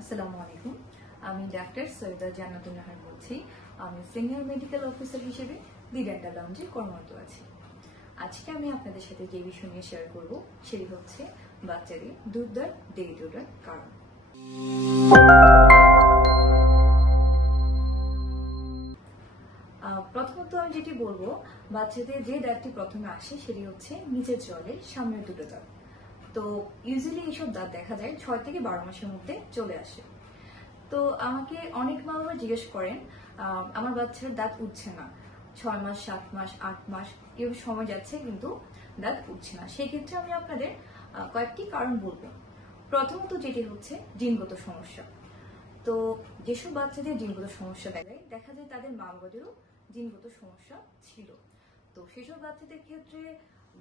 আসসালামু আলাইকুম। আমি ডাক্তার সৈয়দা জান্নাতুন নাহার বলছি। আমি সিনিয়র মেডিকেল অফিসার হিসেবে দি ডেন্টাল লাউঞ্জে কর্মরত আছি। আজকে আমি আপনাদের সাথে যে বিষয় নিয়ে শেয়ার করব সেটি হচ্ছে বাচ্চাদের দুধ দেরি ওঠার কারণ। প্রথমত আমি যেটি বলবো, বাচ্চাদের যে দাঁতটি প্রথমে আসে সেটি হচ্ছে নিচের জলের সামনের দুটো দাঁত। তো ইউজুয়ালি এইসব দাঁত দেখা যায় 6 থেকে 12 মাসের মধ্যে চলে আসে। তো আমাকে অনেক মা বাবা জিজ্ঞেস করেন, আমার বাচ্চার দাঁত উঠছে না, 6 মাস, 7 মাস, 8 মাস এরকম সময় যাচ্ছে কিন্তু দাঁত উঠছে না। সেই ক্ষেত্রে আমি আপনাদের কয়েকটি কারণ বলবো। প্রথমত যেটি হচ্ছে জিনগত সমস্যা। তো যেসব বাচ্চাদের জিনগত সমস্যা দেখা যায় তাদের মা বাবাদেরও জিনগত সমস্যা ছিল। তো সেসব বাচ্চাদের ক্ষেত্রে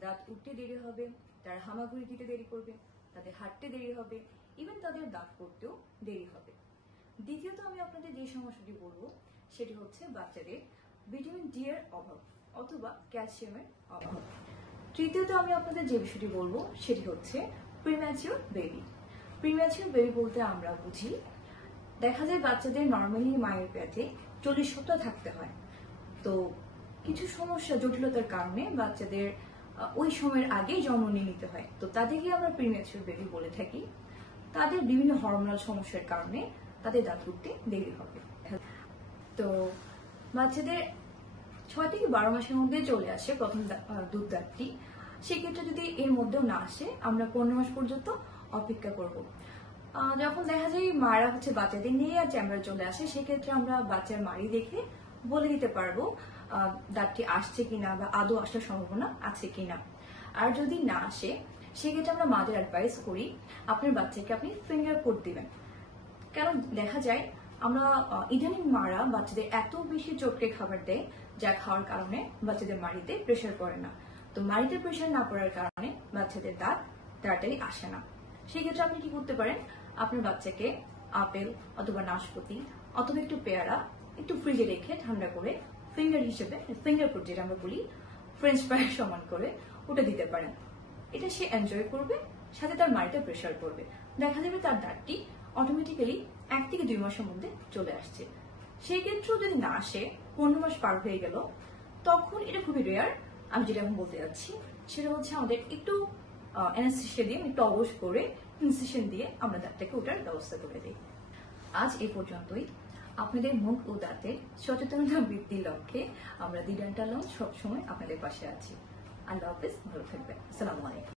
দাঁত উঠতে দেরি হবে, তারা হামাগুড়ি দিতে দেরি করবে, তাদের হাঁটতে দেরি হবে, ইভেন তাদের দাঁত পড়তেও দেরি হবে। দ্বিতীয়ত আমি আপনাদের যে সমস্যাটি বলবো সেটি হচ্ছে বাচ্চাদের ভিটামিন ডি এর অভাব অথবা ক্যালসিয়ামের অভাব। তৃতীয়ত আমি আপনাদের যে বিষয়টি বলবো সেটি হচ্ছে প্রিম্যাচিউর বেবি। প্রিম্যাচিউর বেবি বলতে আমরা বুঝি, দেখা যায় বাচ্চাদের নর্মালি মায়ের পেটে 40 সপ্তাহ থাকতে হয়। তো কিছু সমস্যা জটিলতার কারণে বাচ্চাদের ওই সময়ের আগেই জন্ম নিয়ে নিতে হয়। তো তাদেরকে আমরা প্রিম্যাচিউর বেবি বলে থাকি। তাদের বিভিন্ন হরমোনাল সমস্যার কারণে তাদের দাঁত উঠতে দেরি হবে। তো বাচ্চাদের 6 থেকে 12 মাসের মধ্যে চলে আসে প্রথম দুধ দাঁতটি। সেক্ষেত্রে যদি এর মধ্যেও না আসে, আমরা 15 মাস পর্যন্ত অপেক্ষা করব। যখন দেখা যায় মারা বাচ্চাদের নিয়ে আর চেম্বারে চলে আসে, সেক্ষেত্রে আমরা বাচ্চার মাড়ি দেখে বলে দিতে পারবো দাঁতটি আসছে কিনা বা আদৌ আসার সম্ভাবনা আছে কিনা। আর যদি না আসে, সেক্ষেত্রে আমরা মাদের অ্যাডভাইস করি আপনার বাচ্চাকে আপনি ফিঙ্গার কোট দিবেন। কারণ দেখা যায় আমরা ইদানিং মারা বাচ্চাদের এত বেশি চটকে খাবার দেয়, যা খাওয়ার কারণে বাচ্চাদের মাড়িতে প্রেশার পড়ে না। তো মাড়িতে প্রেশার না পড়ার কারণে বাচ্চাদের দাঁত তাড়াতাড়ি আসে না। সেক্ষেত্রে আপনি কি করতে পারেন, আপনার বাচ্চাকে আপেল অথবা নাশপাতি অথবা একটু পেয়ারা একটু ফ্রিজে রেখে ঠান্ডা করে ফিঙ্গার হিসেবে, ফিঙ্গার ফুড যেটা আমরা বলি, ফ্রেঞ্চ ফ্রাইয়ের সমান করে ওটা দিতে পারেন। এটা সে এনজয় করবে, সাথে তার মাড়িতে প্রেশার পড়বে। দেখা যাবে তার দাঁতটি অটোমেটিক্যালি 1 থেকে 2 মাসের মধ্যে চলে আসছে। সেই ক্ষেত্রেও যদি না আসে, 15 মাস পার হয়ে গেল, তখন এটা খুবই রেয়ার। আমি যেটা এখন বলতে যাচ্ছি সেটা হচ্ছে আমাদের একটু অ্যানেস্থেসিয়া দিয়ে, একটু অবশ করে ইনসিশন দিয়ে আমরা দাঁতটাকে ওঠার ব্যবস্থা করে দিই। আজ এই পর্যন্তই। আপনাদের মুখ ও দাঁতের সচেতনতা বৃদ্ধির লক্ষ্যে আমরা দি ডেন্টাল লাউঞ্জ সবসময় আপনাদের পাশে আছি। আল্লাহ হাফেজ, ভালো থাকবেন। আসসালামু আলাইকুম।